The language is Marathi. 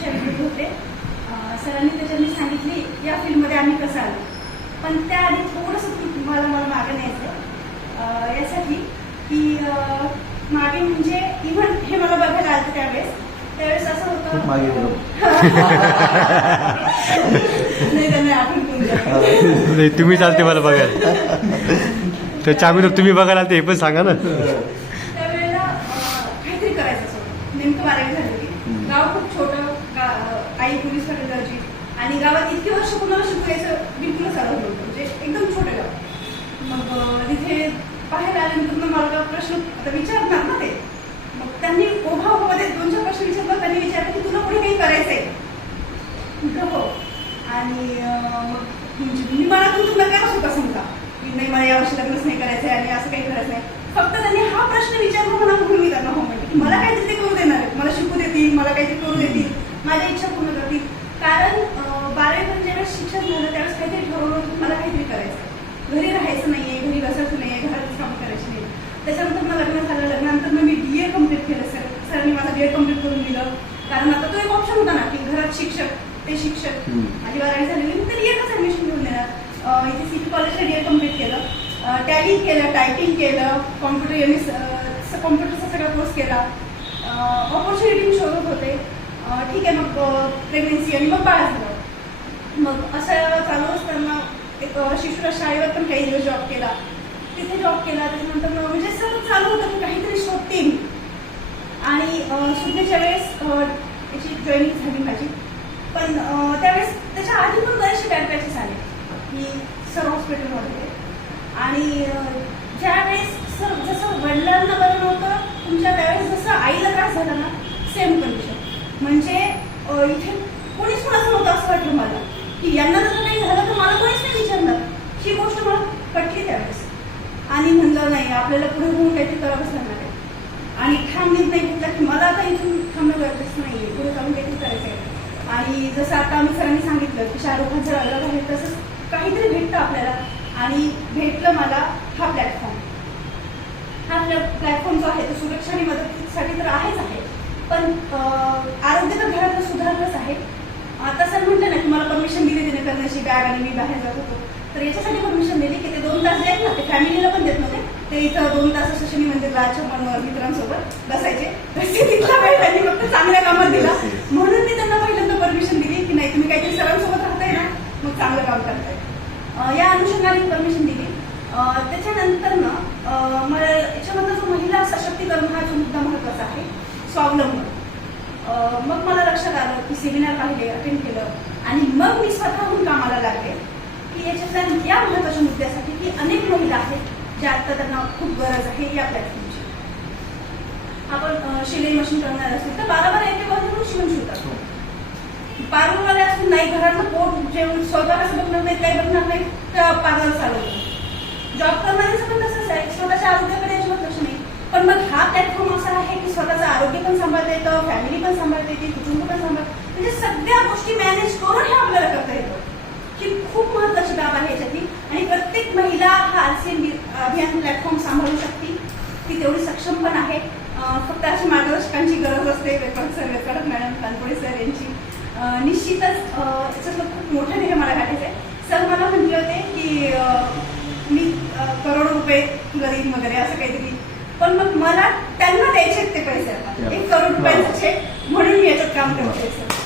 परीक्षा विद्यार्थी होते. सरांनी त्याच्यात मी सांगितली या फील्डमध्ये आम्ही कसं आलो. पण त्याआधी थोडंसं मला मागे न्यायचं यासाठी की मागे म्हणजे इव्हन हे मला बघायला आलं त्यावेळेस असं होतं नाही आपण तुम्ही चालते मला बघायला त्याच्या अगोदर तुम्ही बघायला आलते हे पण सांगा ना. त्यावेळेला काहीतरी करायचं असं नेमकं 12वी झालेली. गाव खूप छोटं, आई पोलीस दर्जी आणि गावात इतकी वर्ष कुणाला शिकवायचं बिलकुलच आलं नव्हतं. म्हणजे एकदम छोटं गाव. मग तिथे बाहेर आल्यानंतर मला प्रश्न आता विचारणार ना ते. मग त्यांनी ओभामध्ये 2-4 प्रश्न विचारला. त्यांनी विचारलं की तुला पुढे काही करायचंय हो. आणि मग मी मनातून तुला काय होता समजा की नाही मला यावर्षी लग्नच नाही करायचंय आणि असं काही करायचं नाही. फक्त त्यांनी हा प्रश्न विचारला म्हणा म्हणून मी त्यांना हो म्हणते मला काहीतरी ते करू देणार आहे, मला शिकू देतील, मला काहीतरी करू देतील, माझ्या इच्छा पूर्ण करतील. कारण 12वी पण ज्यावेळेस शिक्षण झालं त्यावेळेस काहीतरी ठरवलं मला काहीतरी करायचं. घरी राहायचं नाहीये, घरी बसायचं नाहीये, घरातच काम करायचं नाही. त्याच्यानंतर मला लग्न झालं. लग्नानंतर मग मी BA कम्प्लीट केलं. सरांनी माझं BA कम्प्लीट करून दिलं. कारण आता तो एक ऑप्शन होता ना की घरात शिक्षक ते शिक्षक. माझी 12वी झालेली मी तरी एकच ऍडमिशन घेऊन देणार. इथे सिटी कॉलेजला DA कम्प्लीट केलं. टॅली केलं, टायपिंग केलं, कॉम्प्युटरचा सगळा कोर्स केला. ऑपॉर्च्युनिटी शोधत होते. ठीक आहे. मग प्रेग्नेन्सी आणि मग बाळ झालं. मग असं चालू असताना एक शिशुराज शाळेवर पण काही दिवस जॉब केला. तिथे जॉब केला. त्याच्यानंतर म्हणजे सगळं चालू होतं की काहीतरी शोधते मी. आणि सुट्टीच्या वेळेस याची जॉईनिंग झाली माझी. पण त्यावेळेस त्याच्या आधी पण बरेचसे बॅकपॅचेस आले की सर हॉस्पिटलमध्ये. आणि ज्यावेळेस सर जसं वडिलांना बरं नव्हतं तुमच्या त्यावेळेस जसं आईला त्रास झाला ना सेम कंडिशन. म्हणजे इथे कोणीच कोणाचं नव्हतं असं वाटलं मला की यांना जसं काही झालं तर मला कोणीच नाही विचारणार. ही गोष्ट मला पटली त्यावेळेस. आणि म्हणलं नाही आपल्याला पुढे होऊन काहीतरी करावंच लागणार आहे. आणि ठाम निर्णय घेतला की मला आता इथून थांबणं गरजेचं नाही आहे, पुढे जाऊन काहीतरी करायचं आहे. आणि जसं आता आम्ही सरांनी सांगितलं की शाहरुख खान जर अलग आहे तसंच काहीतरी भेटतं आपल्याला. आणि भेटलं मला हा प्लॅटफॉर्म. हा प्लॅटफॉर्म जो आहे तो सुरक्षा आणि मदतीसाठी तर आहेच आहे. पण आरोग्य तर घरातलं सुधारलंच आहे. आता सर म्हटलं ना की मला परमिशन दिली तिने करण्याची बॅग आणि मी बाहेर जात होतो. तर याच्यासाठी परमिशन दिली की ते 2 तास द्यायचे ना ते फॅमिलीला पण देत नव्हते. ते इथं 2 तास असं शनी मंदिरला चमनवर मित्रांसोबत बसायचे. तिथला वेळ त्यांनी फक्त चांगल्या कामात दिला. म्हणून मी त्यांना पहिल्यांदा परमिशन दिली की नाही तुम्ही काहीतरी सरांसोबत राहताय ना मग चांगलं काम करताय. या अनुषंगाने परमिशन दिली. त्याच्यानंतर ना मला याच्यामधला जो महिला सशक्तीकरण हा जो मुद्दा महत्वाचा आहे स्वावलंबन. मग मला लक्षात आलं की सेमिनार पाहिले, अटेंड केलं आणि मग मी स्वतःहून कामाला लागले की याच्यातल्या या महत्वाच्या मुद्द्यासाठी की अनेक महिला आहेत ज्या आता त्यांना खूप गरज आहे या प्लॅटफॉर्मची. आपण शिलाई मशीन करणार असेल तर 12-12 1 वाजून शिवून शिवतात. पार्लरवाले असून नाही घरातलं पोट जेवण स्वतःला बघणार नाही काही बघणार नाही तर पार्लर चालवतो. जॉब करणाऱ्यांचं पण तसंच आहे. स्वतःच्या आरोग्याकडे अजिबात लक्ष नाही. पण मग हा प्लॅटफॉर्म असा आहे की स्वतःचं आरोग्य पण सांभाळता येतं, फॅमिली पण सांभाळता येते, कुटुंब पण सांभाळतं. म्हणजे सगळ्या गोष्टी मॅनेज करून हे आपल्याला करता येतं. ही खूप महत्वाची बाब आहे याच्यातली. आणि प्रत्येक महिला हा RCM अभियान प्लॅटफॉर्म सांभाळू शकते. ती तेवढी सक्षम पण आहे. फक्त अशा मार्गदर्शकांची गरज असते. वेकडक मॅडम, कानपुडे सर यांची. निश्चितच याच्यातलं खूप मोठं ध्येय मला गाठायचं आहे. सर मला म्हटले होते की मी करोड रुपये तुला देईन वगैरे असं काहीतरी. पण मग मला त्यांना द्यायचे ते पैसे. 1 करोड रुपयांचा चेक म्हणून मी याच्यात काम करते सर.